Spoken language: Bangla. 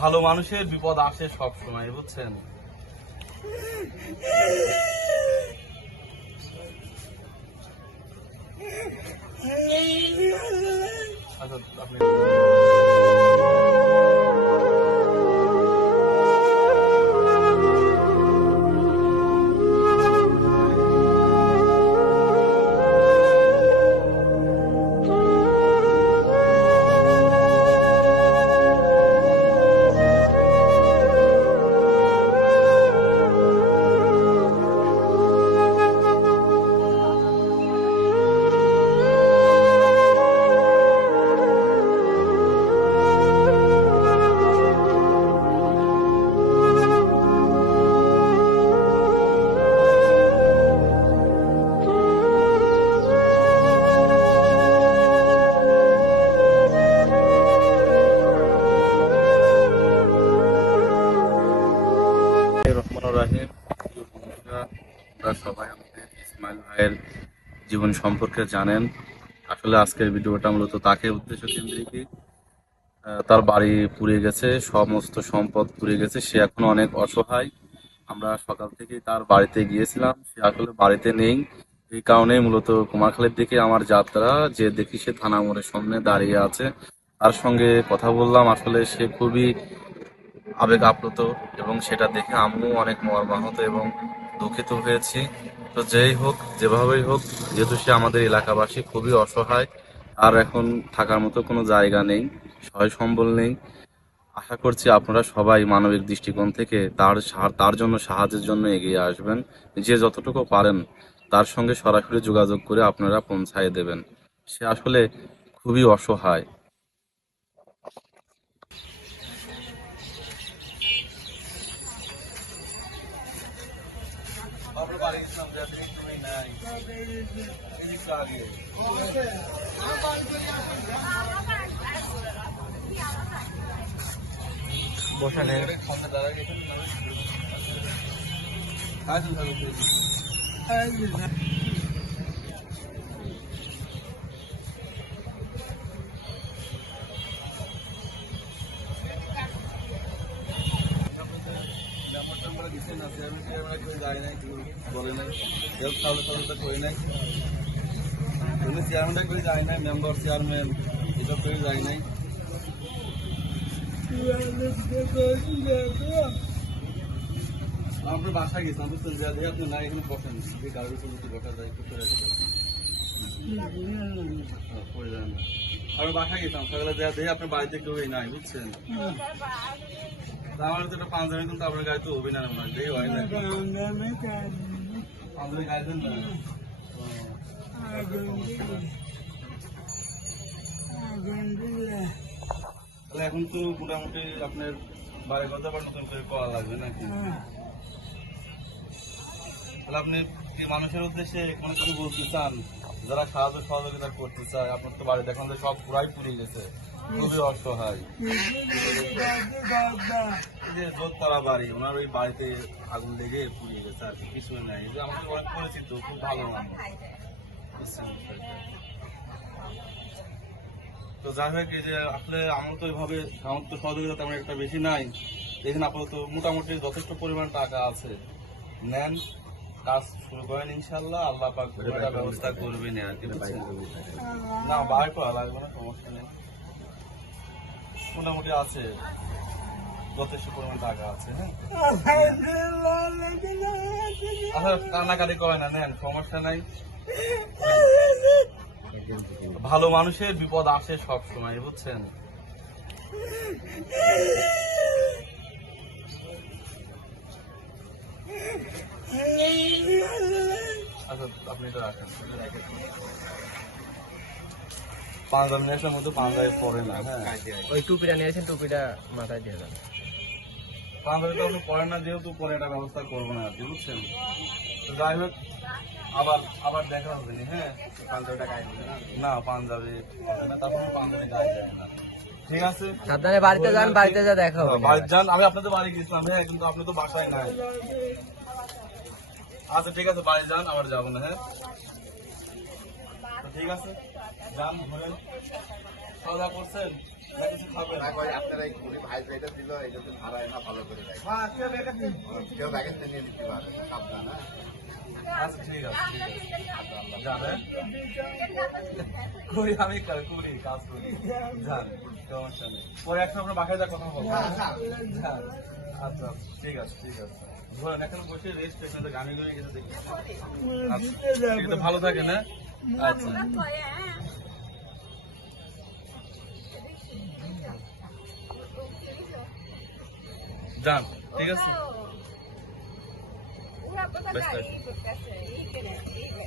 ভালো মানুষের বিপদ আসে সব সময়, বুঝছেন? আচ্ছা, আপনি রহমানুর রাহিম। আপনারা সবাই আমাদের ইসমাইল ভাইয়ের জীবন সম্পর্কে জানেন। আসলে আজকের ভিডিওটা মূলত তাকে উদ্দেশ্য কেন্দ্রিকই। তার বাড়ি পুড়ে গেছে, সমস্ত সম্পদ পুড়ে গেছে, সে এখন অনেক অসহায়। আমরা সকাল থেকেই তার বাড়িতে গিয়েছিলাম, সে আসলে বাড়িতে নেই। এই কারণেই মূলত কুমারখালীর দিকে আমার যাত্রা, যে দেখি সে থানা মোড়ের সামনে দাঁড়িয়ে আছে। তার সঙ্গে কথা বললাম, আসলে সে খুবই আবেগ আপ্লুত এবং সেটা দেখে আমিও অনেক মর্মাহত এবং দুঃখিত হয়েছি। তো যেই হোক, যেভাবেই হোক, যেহেতু সে আমাদের এলাকাবাসী, খুবই অসহায়, আর এখন থাকার মতো কোনো জায়গা নেই, সহায় সম্বল নেই। আশা করছি আপনারা সবাই মানবিক দৃষ্টিকোণ থেকে তার জন্য সাহায্যের জন্য এগিয়ে আসবেন। যে যতটুকু পারেন তার সঙ্গে সরাসরি যোগাযোগ করে আপনারা পৌঁছায় দেবেন। সে আসলে খুবই অসহায়। বসালে বলে নাই কেউ খাওয়া খাওয়া করে নাই, চেয়ারম্যানটা করে যায় নাই, মেম্বার চেয়ারম্যান এসব করে যায় নাই। আপনার বাসা গেছে, আমি তো যা দিয়ে আপনি না এখানে বসেন, যে গাড়ির উপর যদি বসা যায় একটু করে যান। আমার বাসা গেছিলাম সকালে, যা দিয়ে আপনার বাড়িতে কেউ নাই, বুঝছেন? আমার তো একটা পাঞ্জাবি, কিন্তু আপনার গাড়ি তো হবে না, দেখি হয় না পাঞ্জাবি গাড়ি দেন না। তাহলে এখন তো মোটামুটি আপনার বাড়ির কথা আবার নতুন করে করা লাগবে নাকি? তাহলে আপনি এই মানুষের উদ্দেশ্যে কোনো কিছু বলতে চান, যারা সাহায্য সহযোগিতা করতে চায়? আপনার তো বাড়ি দেখুন সব পুরাই পুড়ে গেছে, খুবই অসহায়। যে জোরতলা বাড়ি, ওনার ওই বাড়িতে আগুন লেগে পুড়িয়ে গেছে, আর কিছু নাই। যে আমাদের অনেক পরিচিত, খুব ভালো মানুষ, বুঝছেন? তো যাই হোক, এই যে আসলে আমার তো এইভাবে আমার তো সহযোগিতা তেমন একটা বেশি নাই। এখানে আপাতত মোটামুটি যথেষ্ট পরিমাণ টাকা আছে, নেন, কাজ শুরু করেন, ইনশাল্লাহ আল্লাহ পাক একটা ব্যবস্থা করবেন আর কি। না বাইর করা লাগবে না, সমস্যা নেই, মোটামুটি আছে, যথেষ্ট পরিমাণ টাকা আছে। হ্যাঁ, আচ্ছা কান্নাকাটি করে না, নেন, সমস্যা নাই। ভালো মানুষের বিপদ আসে সব সময়, বুঝছেন? আচ্ছা, আপনি তো রাখেন, পাঞ্জাবি নিয়ে আসার মধ্যে পাঞ্জাবি পরে না। হ্যাঁ, ওই টুপিটা নিয়েছেন, টুপিটা মাথায় দিয়ে দেন। পাঞ্জাবিটা আপনি পরেন না, যেহেতু পরে একটা ব্যবস্থা করবো না আর কি, বুঝছেন? তো যাই হোক, আবার আবার দেখা হবে না। হ্যাঁ, পাঞ্জাবিটা গায়ে না, পাঞ্জাবি না, তারপর পাঞ্জাবি গায়ে যায় না। ঠিক আছে, সাবধানে বাড়িতে যান, বাড়িতে যা দেখা হবে। বাড়িতে যান, আমি আপনাদের বাড়ি গেছিলাম, হ্যাঁ, কিন্তু আপনি তো বাসায় নাই। আচ্ছা ঠিক আছে, বাড়ি যান, আবার যাবো না। হ্যাঁ ঠিক আছে, যান, ঘুরেন, খাওয়া দাওয়া করছেন? আপনারা এই কুড়ি ভাই যেটা দিল এটা তো ভাড়ায় না ভালো করে রাখে। কেউ ব্যাগের থেকে নিয়ে নিতে পারে সাবধান, হ্যাঁ? আচ্ছা ঠিক আছে জানেন করি আমি করি কাজ করি যান সমস্যা নেই পরে একসাথে আমরা বাসায় যা কথা বলবো যান। আচ্ছা ঠিক আছে ধরেন এখন বসে রেস্ট এখানে গানে গানে গেছে দেখি আচ্ছা ঠিক আছে ভালো থাকে না আচ্ছা যান ঠিক আছে Udah, Best ikut kasih. Iya,